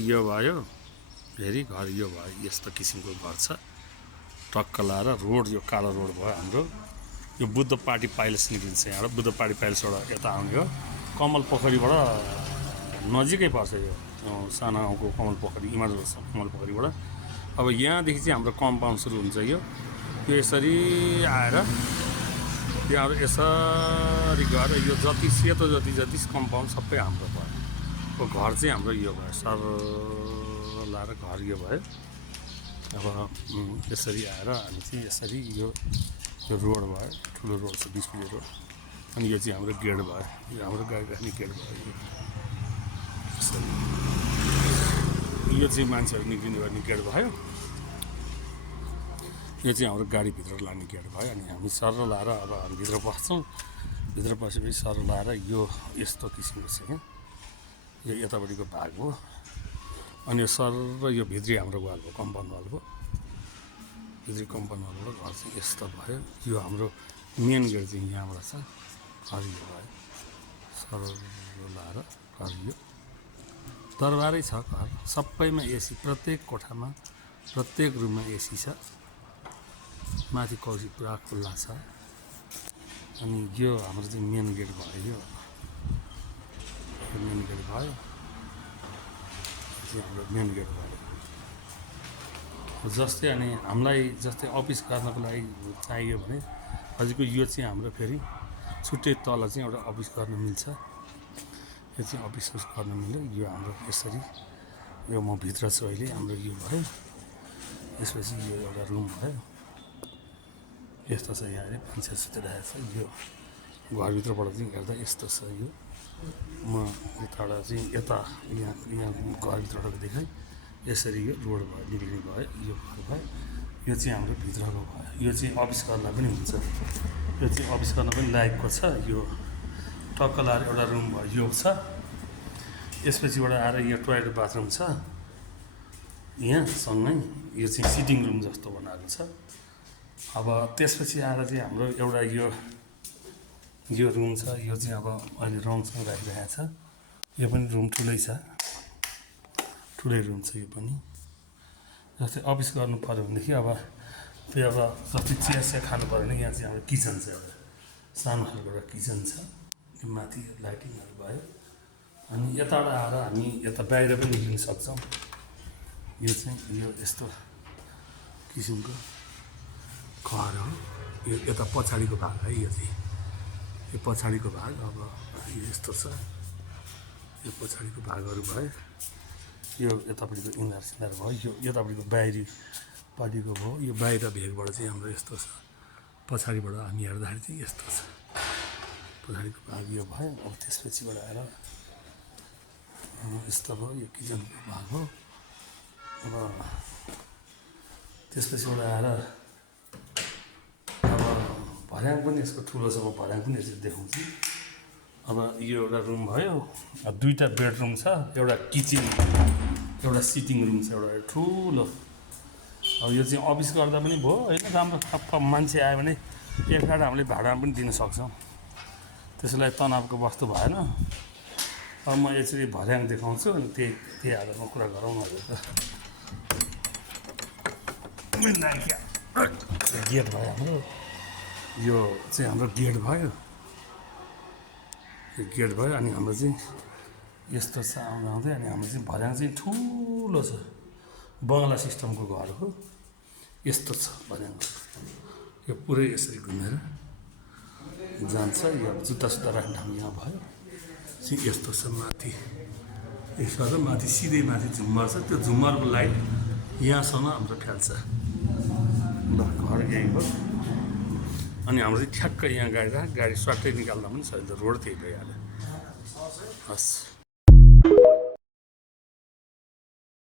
यो भयो फेरि घर यो भयो यस्तो किसिमको घर छ टक्क लाएर रोड यो कालो रोड भयो हाम्रो यो बुद्ध पार्टी पाइलेस निक्लिन्छ यहाँबाट बुद्ध पार्टी पाइलेसबाट यता आउने हो कमल पोखरीबाट नजिकै पर्छ यो सानो गाउँको कमल पोखरी इमार्जल कमल पोखरीबाट अब यहाँदेखि चाहिँ हाम्रो कम्पाउन्ड सुरु हुन्छ यो यसरी आएर यहाँ यसरी गएर यो जति सेतो जति कम्पाउन्ड सबै हाम्रो भयो घर चाहिँ हाम्रो यो भयो सर लाएर घर यो भयो अब यसरी आएर हामी चाहिँ यसरी यो रोड भयो ठुलो रोड छ 20 फिट रोड अनि यो चाहिँ हाम्रो गेट भयो यो हाम्रो गाडी राख्ने गेट भयो यो चाहिँ मान्छेहरू निक्लिने गर्ने गेट भयो यो चाहिँ हाम्रो गाडीभित्र लाने गेट भयो अनि हामी सर लाएर अब हामी भित्र पस्छौँ भित्र पसेपछि सर लाएर यो यस्तो किसिमको छ क्या यो यतापट्टिको भाग हो अनि यो सर र यो भित्री हाम्रो वाल भयो कम्पाउन्ड वाल भयो भित्री कम्पाउन्ड वालबाट घर चाहिँ यस्तो भयो यो हाम्रो मेन गेट चाहिँ यहाँबाट छ हरियो भयो सर लाएर हरियो दरबारै छ घर सबैमा एसी प्रत्येक कोठामा प्रत्येक रुममा एसी छ माथि कौसी पुरा खुल्ला छ अनि यो हाम्रो चाहिँ मेन गेट भयो यो मेन गेट भयो हाम्रो मेन गेट भयो जस्तै अनि हामीलाई जस्तै अफिस गर्नको लागि चाहियो भने हजुरको यो चाहिँ हाम्रो फेरि छुट्टै तल चाहिँ एउटा अफिस गर्न मिल्छ यो चाहिँ अफिस गर्न मिल्यो यो हाम्रो यसरी यो म भित्र छु अहिले हाम्रो यो भयो यसपछि यो एउटा रुम भयो यस्तो छ यहाँ मान्छे सुतिरहेको छ यो घरभित्रबाट चाहिँ हेर्दा यस्तो छ यो म यताबाट चाहिँ यता यहाँ घरभित्रबाट देखाएँ यसरी यो रोड भयो निक्लिने भयो यो घर भयो यो चाहिँ हाम्रो भित्रको भयो यो चाहिँ अफिस गर्न पनि हुन्छ यो चाहिँ अफिस गर्न पनि लायकको छ यो टक्क लाएर एउटा रुम भयो यो छ यसपछिबाट आएर यो टोयलेट बाथरुम छ यहाँ सँगै यो चाहिँ सिटिङ रुम जस्तो बनाएको छ अब त्यसपछि आएर चाहिँ हाम्रो एउटा यो रुम छ यो चाहिँ अब अहिले रङसँग राखिरहेको छ यो पनि रुम ठुलै छ ठुलै रुम छ यो पनि जस्तै अफिस गर्नु पऱ्यो भनेदेखि अब त्यो अब जस्तै चिया खानु पऱ्यो भने यहाँ चाहिँ हाम्रो किचन छ एउटा सानो खालको एउटा किचन छ माथि लाइटिङहरू भयो अनि यताबाट आएर हामी यता बाहिर पनि निक्लिन सक्छौँ यो चाहिँ यो यस्तो किसिमको घर हो यो यता पछाडिको भाग है यो चाहिँ यो पछाडिको भाग अब यो यस्तो छ यो पछाडिको भागहरू भयो यो यतापट्टिको इनार सिनार भयो यो यतापट्टिको बाहिरीपट्टिको भयो यो बाहिर भेगबाट चाहिँ हाम्रो यस्तो छ पछाडिबाट हामी हेर्दाखेरि चाहिँ यस्तो छ पछाडिको भाग यो भयो अब त्यसपछिबाट आएर यस्तो भयो यो किचनको भाग हो अब त्यसपछिबाट आएर अब भर्याङ पनि यसको ठुलो छ म भर्याङ पनि यसरी देखाउँछु अब यो एउटा रुम भयो दुईवटा बेडरुम छ एउटा किचन एउटा सिटिङ रुम छ एउटा ठुलो अब यो चाहिँ अफिस गर्दा पनि भयो होइन राम्रो मान्छे आयो भने एक रात हामीले भाडामा पनि दिन सक्छौँ त्यसलाई तनावको वस्तु भएन अब म यसरी भर्याङ देखाउँछु अनि त्यही आधारमा कुरा गरौँ न गेट भयो हाम्रो यो चाहिँ हाम्रो गेट भयो यो गेट भयो अनि हाम्रो चाहिँ यस्तो छ आउँदै अनि हाम्रो चाहिँ भर्याङ चाहिँ ठुलो छ बङ्गला सिस्टमको घर हो यस्तो छ भर्याङ यो पुरै यसरी घुमेर जान्छ यो जुत्ता सुत्ता राख्ने ठाउँ यहाँ भयो चाहिँ यस्तो छ माथि यसो माथि सिधै माथि झुम्मर छ त्यो झुम्मरको लाइट यहाँसम्म हाम्रो फ्याल्छ ल घर यही हो अनि हाम्रो चाहिँ ठ्याक्कै यहाँ गाडी स्वाटै निकाल्दा पनि सजिलो रोड त्यही भइहाल्यो हस्